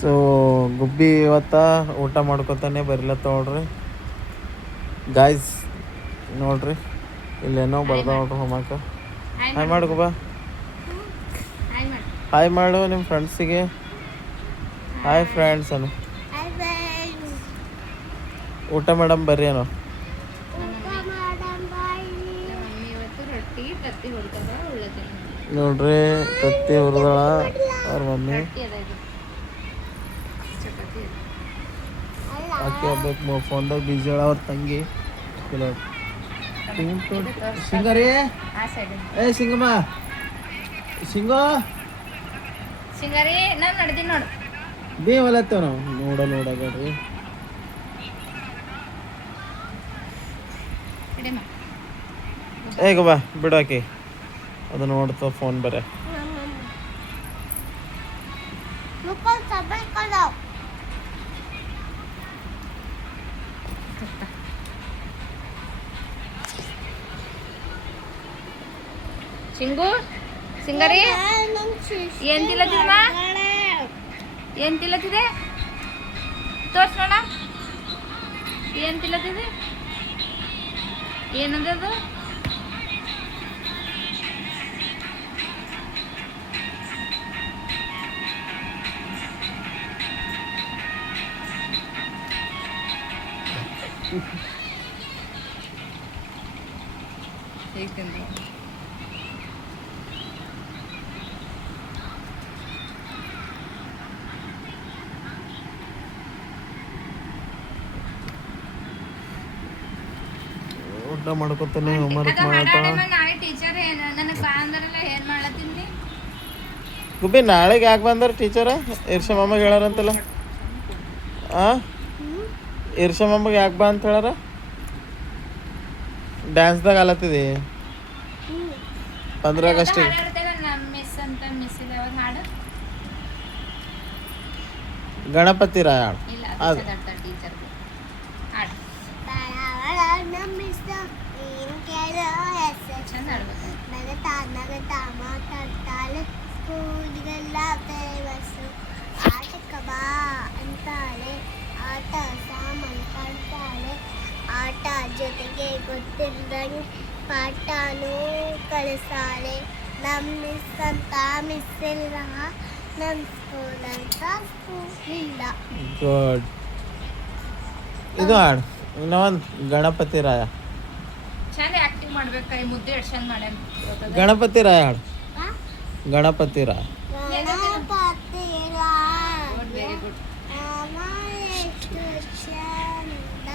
So ಗುಬ್ಬಿ ಇವತ್ತ ಊಟ ಮಾಡ್ಕೊತಾನೆ ಬರಿಲತ್ತ ನೋಡ್ರಿ ಗಾಯ್ಸ್. ನೋಡ್ರಿ ಇಲ್ಲೇನೋ ಬರ್ದ ನೋಡ್ರಿ ಹೋಮಕ್ಕ. ಹಾಯ್ ಮಾಡು ಗುಬ್ಬ, ಹಾಯ್ ಮಾಡು ನಿಮ್ಮ ಫ್ರೆಂಡ್ಸಿಗೆ. ಹಾಯ್ ಫ್ರೆಂಡ್ಸ್ ಅನು. ಊಟ ಮೇಡಮ್ ಬರ್ರಿ ಏನೋ. ನೋಡ್ರಿ ತತ್ತಿ ಹುರಿದಳ ಅವ್ರ ಮಮ್ಮಿ. ಆಕೆ ಹೋಗ್ಬೇಕು ಫೋನ್ದಾಗ ಬಿಜಿ ಅಳ ಅವ್ರ ತಂಗಿ. ಸಿಂಗರಿ ಏ ಸಿಂಗಮ್ಮ ಸಿಂಗೋ ಸಿಂಗರಿ ನಾನು ನಡ್ದೀನಿ ನೋಡು. ಬೇ ಹೊಲತ್ತೇವ ನಾವು ನೋಡಬೇಡ್ರಿ. ಈಗ ಬಾ ಬಿಡಾಕಿ ಅದು ನೋಡ್ತಾವ ಫೋನ್ ಬರೇ. ಸಿಂಗು ಸಿಂಗರಿ ಏನ್ ತಿಲ್ಲತ್ತಿದಮ್ಮ, ಏನ್ ತಿಲ್ಲತ್ತಿದೆ ತೋರ್ಸೋಣ. ಏನ್ ತಿಲ್ಲತ್ತಿದೆ, ಏನದು? ಊಟ ಮಾಡ್ಕೊತಾನೆ ಹೋಮ್ವರ್ಕ್ ಮಾಡತ್ತ. ನಾಳೆ ಟೀಚರ್ ನನಗೆ ಬಾ ಅಂದ್ರಲ್ಲ, ಏನ್ ಮಾಡತ್ತೀನಿ ಗುಬ್ಬಿ? ನಾಳೆಗೆ ಯಾಕೆ ಬಂದಾರ ಟೀಚರ? ಇರ್ಷಮಮ್ಮಗೆ ಹೇಳಾರಂತಲ್ಲ. ಇರ್ಷಮಮ್ಮಗೆ ಯಾಕೆ ಬಾ ಅಂತ ಹೇಳಾರ? ಡ್ಯಾನ್ಸ್ದಾಗ ಆಲತ್ತಿದಿ 15 ಆಗಸ್ಟಿಗೆ. ಗಣಪತಿ ರಾಯ ಅದು ಸ್ಕೂಲ್ಗೆಲ್ಲ ಫೇಮಸ್ಸು. ಆಟಕ್ಕೆ ಬಾ ಅಂತಾಳೆ, ಆಟ ಸಾಮಾನು ಕಾಡ್ತಾಳೆ, ಆಟ ಜೊತೆಗೆ ಗೊತ್ತಿಲ್ದಂಗೆ ಪಾಠನೂ ಕಳಿಸ್ತಾಳೆ. ನಮ್ಮ ಮಿಸ್ ಅಂತ ಮಿಸ್ ಇಲ್ಲ, ನಮ್ಮ ಸ್ಕೂಲ್ ಅಂತ ಸ್ಕೂಲ್ ಇಲ್ಲ. ಗುಡ್. ಇದು ಹಾಡು ಇನ್ನೊಂದು ಗಣಪತಿ ರಾಯ. ಚಂದ ಆಕ್ಟಿಂಗ್ ಮಾಡ್ಬೇಕು, ಕೈ ಮುದ್ದೆ ಎಷ್ಟು ಚಂದ ಮಾಡ್ಯಾನ. ಗಣಪತಿ ರಾಯ ಹಾಡು. ಗಣಪತಿ ರಾಯ. ಗಣಪತಿ ರಾಯ ವೆರಿ ಗುಡ್. ಎಷ್ಟು ಚಂದ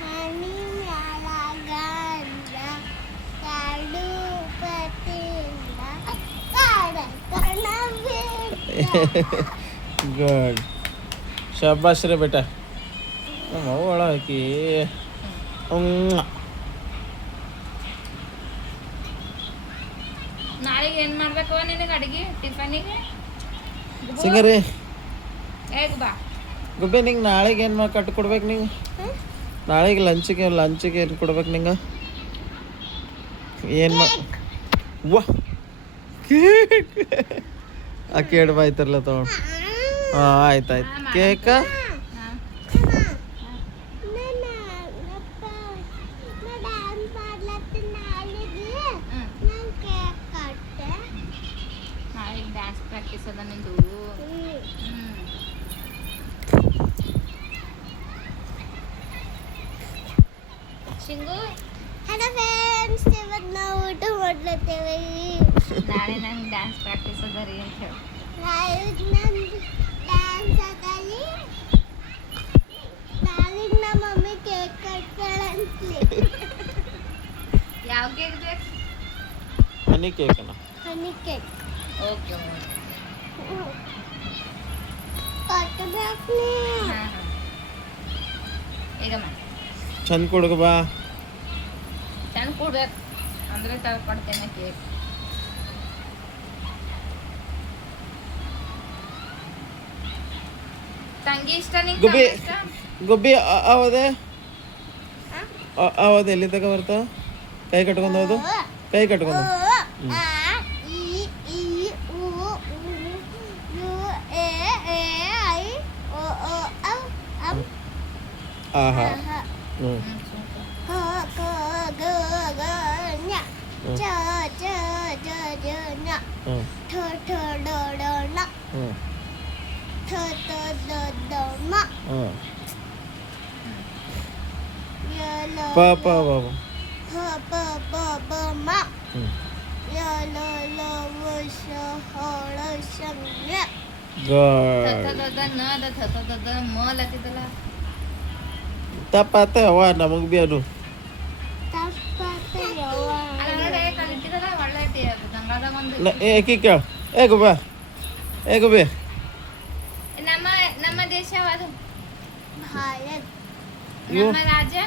ಹನಿ ಮ್ಯಾಲ ಗಂಧ ಗಣಪತಿಯಿಂದ ಗುಡ್. ಶಾಬಾಷ್ ರೇ ಬೇಟ. ನಮ್ಮ ಒಳ ಹಾಕಿ ನಾಳೆಗೆ ಏನ್ ಮಾಡ್ಬೇಕು ನಿನಗೆ ಅಡಿಗೆ ಟಿಫನಿಗೆ? ಸಿಂಗರಿ ಹೇಗ್ ಬಾ ಗುಬ್ಬಿ, ನಿಂಗೆ ನಾಳೆಗೆ ಏನು ಕಟ್ಟು ಕೊಡ್ಬೇಕು? ನೀವು ನಾಳೆಗೆ ಲಂಚಿಗೆ ಏನು ಕೊಡ್ಬೇಕು ನಿಂಗೆ? ಏನು ವಾ ಕೇಕ್ ಆ ಕೇಳಿ ಬಾಯ್ತಾರಲ್ಲ ತಗೊಂಡು. ಹಾಂ ಆಯ್ತು ಕೇಕ ಡ್ಯಾನ್ಸ್ ಪ್ರಾಕ್ಟೀಸ್ ಅದ ನಿಂದು. ಶಿಂಗು ಹಲೋ ಫ್ರೆಂಡ್ಸ್, ಇವತ್ತು ನಾವು ಊಟ ಮಾಡ್ಲತ್ತೇವೆ. ನಾಳೆ ನಂಗೆ ಡ್ಯಾನ್ಸ್ ಪ್ರಾಕ್ಟೀಸ್ ಅದ ರೀ ಅಂತ ಹೇಳಿ. ನಾಳೆಗೆ ನಂದು ಡ್ಯಾನ್ಸ್ ಅದರಿ. ನಾಳೆಗೆ ನಮ್ಮ ಮಮ್ಮಿ ಕೇಕ್ ಕಟ್ತಾಳಂತ್ಲಿ. ಯಾವ ಕೇಕ್ ಬೇಕು? ಹನಿ ಕೇಕನ? Honey cake. ಓಕೆ ಕಟ್ಟಬೇಕು. ಈಗ ಮಾಡಿ ಚಂದ ಕೊಡುಗ ಬಾ. ಚಂದ ಕೊಡ್ಬೇಕು ಅಂದ್ರೆ ತಗೊಡ್ತೇನೆ ಕೇಕ್. ತಂಗಿ ಇಷ್ಟ ನಿಂಗೆ? ಗುಬ್ಬಿ ಗುಬ್ಬಿ ಅವದೆ ಅವದೆ ಎಲ್ಲಿ ತಗ ಬರ್ತಾವ? ಕೈ ಕಟ್ಕೊಂಡು ಹೋದು, ಕೈ ಕಟ್ಕೊಂಡು. I ಆಹಾ ಹ್ಞೂ ಕ ಕ ಗ ಗ ಞ ಚ ಚ ಜ ಜ ಞ ಹ್ಞೂ ಠ ಠ ಡ ಡ ಣ ಹ್ಞೂ ಥ ಥ ದ ದ ಮ ಹ್ಞೂ ಯ ಲ ಪ ಪ ಬ ಹ ಪ ಬ ಬ ಮ ಹ್ಞೂ ಯ ಲ ಲ ವ ಶ ಹ ಳ ಶ ಞ ಗಾಡ್ ತಪ್ಪಾತ ಅವ ನಮಗೆ ಭೀ ಅದು ತಪ್ಪತ್ತ ಯವ್ವ ಏಕಿ ಕೇಳ ಏ ಗುಬಾ ಏ ಗುಬಿ ನಮ್ಮ ದೇಶವಾದ ಭಾರತ್ ಇವು ನಮ್ಮ ರಾಜ್ಯ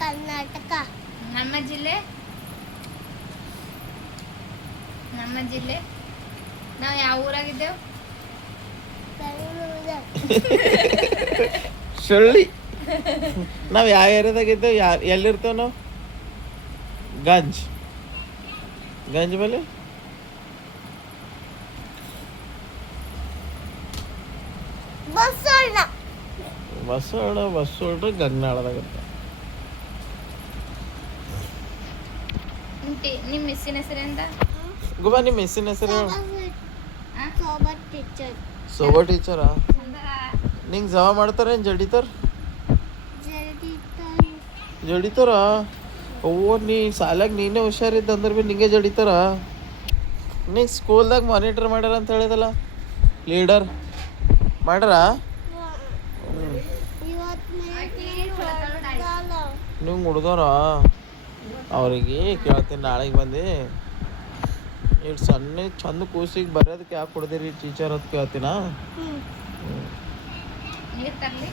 ಕರ್ನಾಟಕ ನಮ್ಮ ಜಿಲ್ಲೆ ನಾವು ಯಾವ ಊರಾಗಿದ್ದೇವೆ ಬೆಂಗಳೂರು ಸೊಳ್ಳಿ ನಾವು ಯಾವ ಏರಿಯಾದಾಗ ಇದ್ದೇವೆ ಎಲ್ಲಿರ್ತೇವೆ ನಾವು ಗಂಜ್ ಮೇಲೆ ಬಸವಣ್ಣ ಬಸವಣ್ಣ ಗಂಗನಾಳದಾಗತ್ತ ನಿಮ್ಮ ಮಿಸ್ಸಿನ ಹೆಸರು ಅಂತ ಗುಬಾ ನಿಮ್ಮ ಮಿಸ್ಸಿನ ಹೆಸರು ಹೇಳು ಸೋಬತ್ ಟೀಚರ್ ಸೋಬಾ ಟೀಚರಾ ನಿಂಗೆ ಜವಾ ಮಾಡ್ತಾರೇನು ಜಡಿತಾರ ಓ ನೀ ಸಾಲಾಗ ನೀನೇ ಹುಷಾರಿದ್ದ ಅಂದ್ರೆ ಭೀ ನಿಂಗೆ ಜಡಿತಾರ ನೀ ಸ್ಕೂಲ್ದಾಗ ಮಾನಿಟರ್ ಮಾಡ್ಯಾರ ಅಂತ ಹೇಳಿದಲ್ಲ ಲೀಡರ್ ಮಾಡ್ಯಾರ ನೀವು ಹುಡ್ದವ್ರ ಅವ್ರಿಗೆ ಕೇಳ್ತೀನಿ ನಾಳೆಗೆ ಬಂದು ಇಷ್ಟು ಸಣ್ಣ ಚಂದ ಕೂಸಿಗೆ ಬರೋದಕ್ಕೆ ಯಾಕೆ ಕೊಡ್ದಿರಿ ಟೀಚರ್ ಅಂತ ಕೇಳ್ತೀನ ನೀರು ತರಲಿ